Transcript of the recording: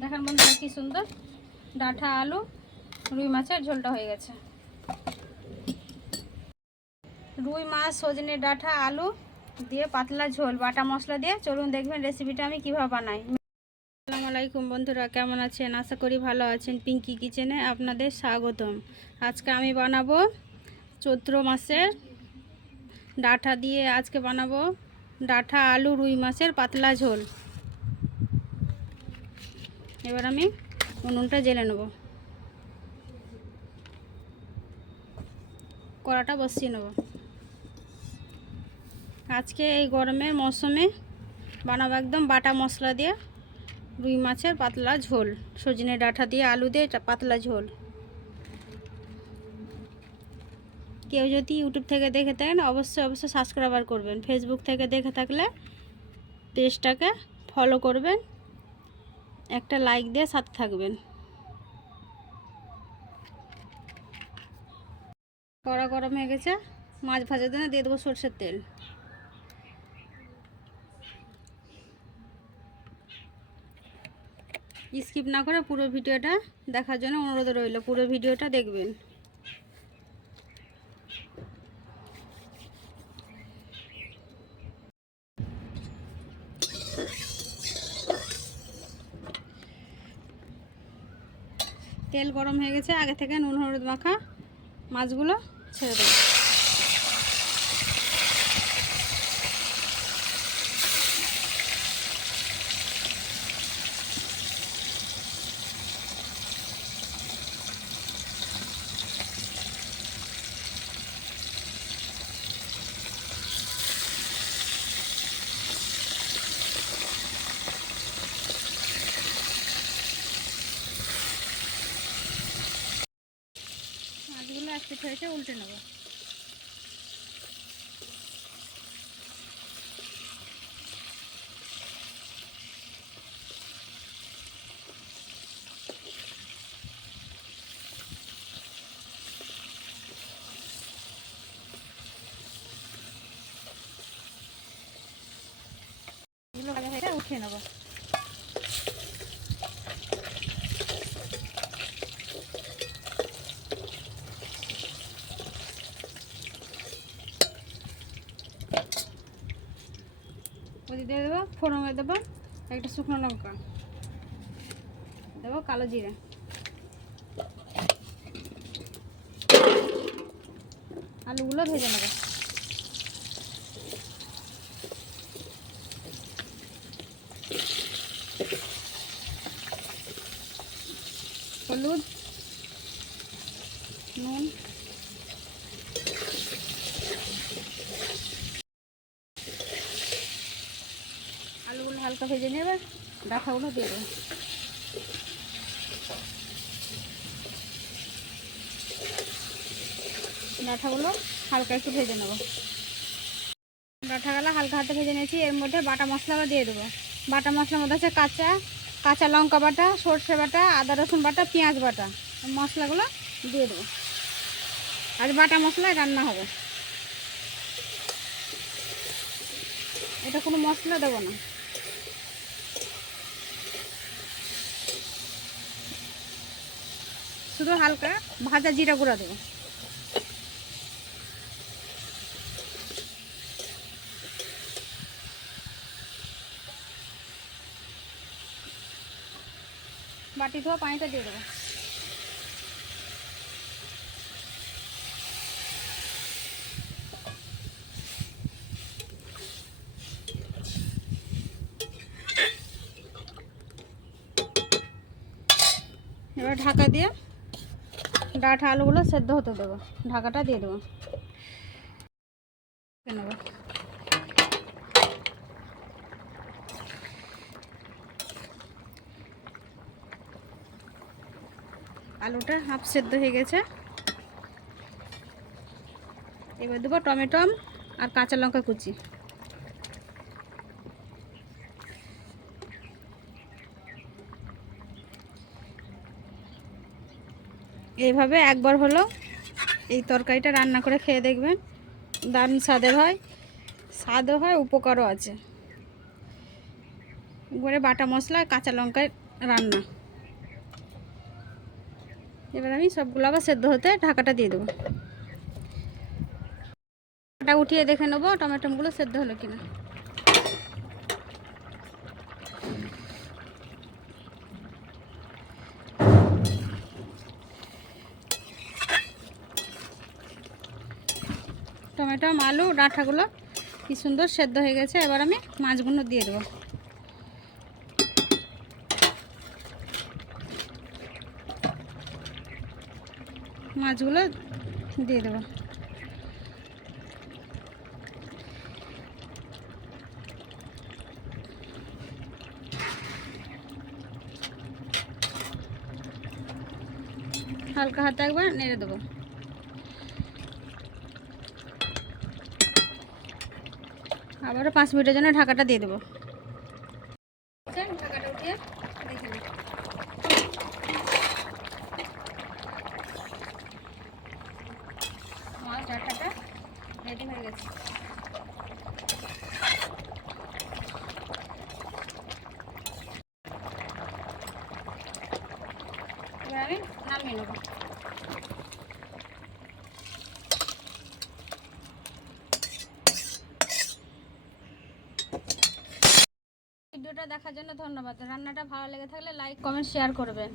দেখেন বন্ধুরা কি সুন্দর ডাঁটা আলু রুই মাছের ঝোলটা হয়ে গেছে। রুই মাছ সজনে ডাঁটা আলু দিয়ে পাতলা ঝোল বাটা মশলা দিয়ে। চলুন দেখবেন রেসিপিটা আমি কীভাবে বানাই। আসসালামু আলাইকুম বন্ধুরা, কেমন আছেন? আশা করি ভালো আছেন। পিঙ্কি কিচেনে আপনাদের স্বাগতম। আজকে আমি বানাবো চৈত্র মাসের ডাঁটা দিয়ে আজকে বানাবো ডাঁটা আলু রুই মাছের পাতলা ঝোল। এবার আমি উনুনটা জ্বেলে নেব, কড়াটা বসিয়ে নেব। আজকে এই গরমের মৌসুমে বানাবো একদম বাটা মশলা দিয়ে রুই মাছের পাতলা ঝোল, সজনে ডাঁটা দিয়ে আলু দিয়ে পাতলা ঝোল। কেউ যদি ইউটিউব থেকে দেখে থাকেন অবশ্যই সাবস্ক্রাইব করবেন। ফেসবুক থেকে দেখে থাকলে পেজটাকে ফলো করবেন, একটা লাইক দিয়ে সাথে থাকবেন। কড়া গরম হয়ে গেছে, মাছ ভাজার জন্য দিয়ে দেবো সরষের তেল। স্কিপ না করে পুরো ভিডিওটা দেখার জন্য অনুরোধ রইল, পুরো ভিডিওটা দেখবেন। তেল গরম হয়ে গেছে, আগে থেকে নুন হলুদ মাখা মাছগুলো ছেড়ে দেবো। মাছগুলো এক পিঠ হয়েছে, উল্টে নেব। এগুলো ভাজা হয়ে উঠিয়ে নেব। ওদিকে দিয়ে দেবো ফোড়নে দেবো একটা শুকনো লঙ্কা, দেবো কালো জিরে, আলুগুলো ভেজে নেব। হলুদ, নুন, আলুগুলো হালকা ভেজে নেবে, ডাঁটাগুলো দিয়ে দেবো। ডাঁটাগুলো হালকা একটু ভেজে নেব। ডাঁটাগুলো হালকা হাতে ভেজে নিয়েছি। এর মধ্যে বাটা মশলাটা দিয়ে দেবো। বাটা মশলার মধ্যে আছে কাঁচা লঙ্কা বাটা, সর্ষে বাটা, আদা রসুন বাটা, পেঁয়াজ বাটা। মশলাগুলো দিয়ে দেবো। আর বাটা মশলায় রান্না হবে, এটা কোনো মশলা দেবো না। শুধু হালকা ভাজা জিরা গুঁড়া দেবো। বাটি ধোয়া পানিটা দিয়ে দেবো। এবার ঢাকা দিয়ে ডাঁটা আলুগুলো সেদ্ধ হতে দেবো। ঢাকাটা দিয়ে দেবো। নেব আলুটা হাফ সেদ্ধ হয়ে গেছে। এবার দেবো টমেটো আর কাঁচা লঙ্কা কুচি। এইভাবে একবার হলো এই তরকারিটা রান্না করে খেয়ে দেখবেন, দারুণ স্বাদও হয় উপকারও আছে। করে বাটা মশলা কাঁচা লঙ্কায় রান্না। এবার আমি সবগুলো আবার সেদ্ধ হতে ঢাকাটা দিয়ে দেবো। ঢাকাটা উঠিয়ে দেখে নেবো টমেটোগুলো সেদ্ধ হলো কিনা। টমেটো আলু ডাঁটাগুলো কি সুন্দর সেদ্ধ হয়ে গেছে। এবার আমি মাছগুলো দিয়ে দেবো। মাছগুলো দিয়ে দেবো। হালকা হাতে একবার নেড়ে দেবো। আবারও 5 মিনিটের জন্য ঢাকাটা দিয়ে দেবো। ঢাকাটা উঠিয়ে দেখে নিই। মাছ ডাঁটাটা রেডি হয়ে গেছে। এবার আমি নামিয়ে নেবো। ভিডিওটা দেখার জন্য ধন্যবাদ। রান্নাটা ভালো লেগে থাকলে লাইক কমেন্ট শেয়ার করবেন।